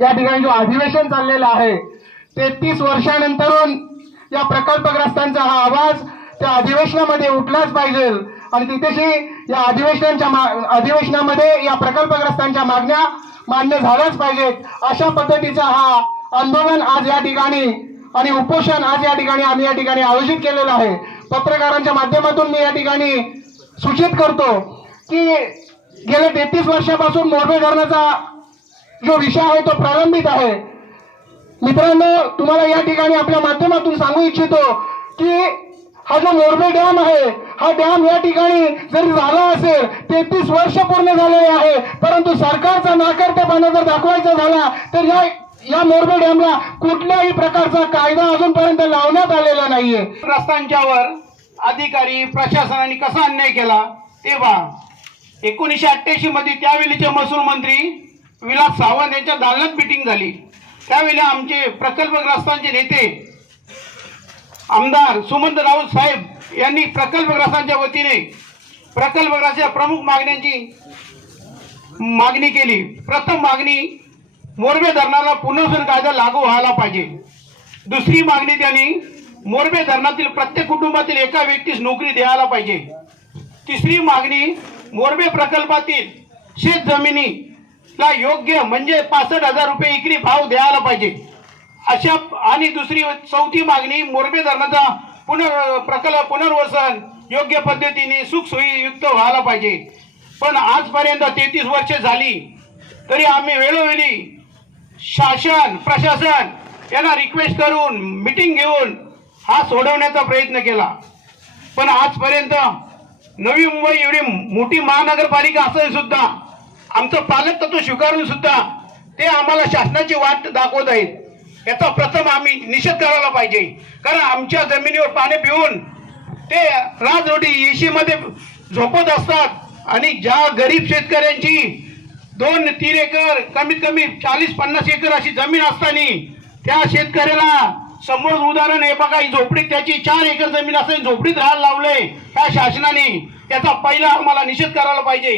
या ठिकाणी जो अधिवेशन चाललेलं आहे तेहतीस वर्षानंतरून या प्रकल्पग्रस्तांचा हा आवाज त्या अधिवेशनामध्ये उठलाच पाहिजे. आणि तिथेशी या अधिवेशनांच्या मा- अधिवेशनामध्ये या प्रकल्पग्रस्तांच्या मागण्या मान्य झाल्याच पाहिजेत. अशा पद्धतीचा हा आंदोलन आज या ठिकाणी आणि उपोषण आज या ठिकाणी आम्ही या ठिकाणी आयोजित केलेलं आहे. पत्रकारांच्या माध्यमातून मी या ठिकाणी सूचित करतो की गेल्या तेहतीस वर्षापासून मोरबे धरणाचा जो विषय आहे तो प्रारंभित आहे. मित्रांनो तुम्हाला या ठिकाणी आपल्या माध्यमातून सांगू इच्छितो की हा जो मोरबे डॅम आहे हा डॅम या ठिकाणी जरी झाला असेल तेहतीस वर्ष पूर्ण झालेले आहे. परंतु सरकारचा नाकर्तेपणा जर दाखवायचा झाला तर या या मोरबे डॅमला कुठल्याही प्रकारचा कायदा अजूनपर्यंत लावण्यात आलेला नाहीये. रस्त्यांच्यावर अधिकारी प्रशासनाने कसा अन्याय केला? ते पहा. एकोणीसशे अठ्ठ्याऐंशी मध्ये त्यावेळीचे महसूल मंत्री विलास सावंत यांच्या दालनात मिटिंग झाली. त्यावेळी आमचे प्रकल्पग्रस्तांचे नेते आमदार सुमंत राऊत साहेब यांनी प्रकल्पग्रस्तांच्या वतीने प्रकल्पग्रस्तांच्या प्रमुख मागण्यांची मागणी केली. प्रथम मागणी मोरबे धरणाला पुनर्वसन कायदा लागू व्हायला पाहिजे. दुसरी मागणी त्यांनी मोरबे धरणातील प्रत्येक कुटुंबातील एका व्यक्तीस नोकरी द्यायला पाहिजे. तिसरी मागणी मोरबे प्रकल्पातील शेत ला योग्य म्हणजे पासष्ट हजार रुपये इकरी भाव द्यायला पाहिजे. अशा आणि दुसरी चौथी मागणी मोरबे धरणाचा पुनर् प्रकल्प पुनर्वसन योग्य पद्धतीने सुखसोयीयुक्त व्हायला पाहिजे. पण आजपर्यंत तेहतीस वर्षे झाली तरी आम्ही वेळोवेळी शासन प्रशासन यांना रिक्वेस्ट करून मिटिंग घेऊन हा सोडवण्याचा प्रयत्न केला. पण आजपर्यंत नवी मुंबई एवढी मोठी महानगरपालिका असून सुद्धा आमचं पालक तत्व स्वीकारून सुद्धा ते आम्हाला शासनाची वाट दाखवत आहेत. याचा प्रथम आम्ही निषेध करायला पाहिजे. कारण आमच्या जमिनीवर पाणी पिऊन ते राजरोटी एसी मध्ये झोपत असतात. आणि ज्या गरीब शेतकऱ्यांची दोन तीन एकर कमीत कमी चाळीस पन्नास एकर अशी जमीन असताना त्या शेतकऱ्याला समोर उदाहरण आहे बघा ही झोपडीत त्याची चार एकर जमीन असताना झोपडीत राहायला लावले त्या शासनाने त्याचा पहिला आम्हाला निषेध करायला पाहिजे.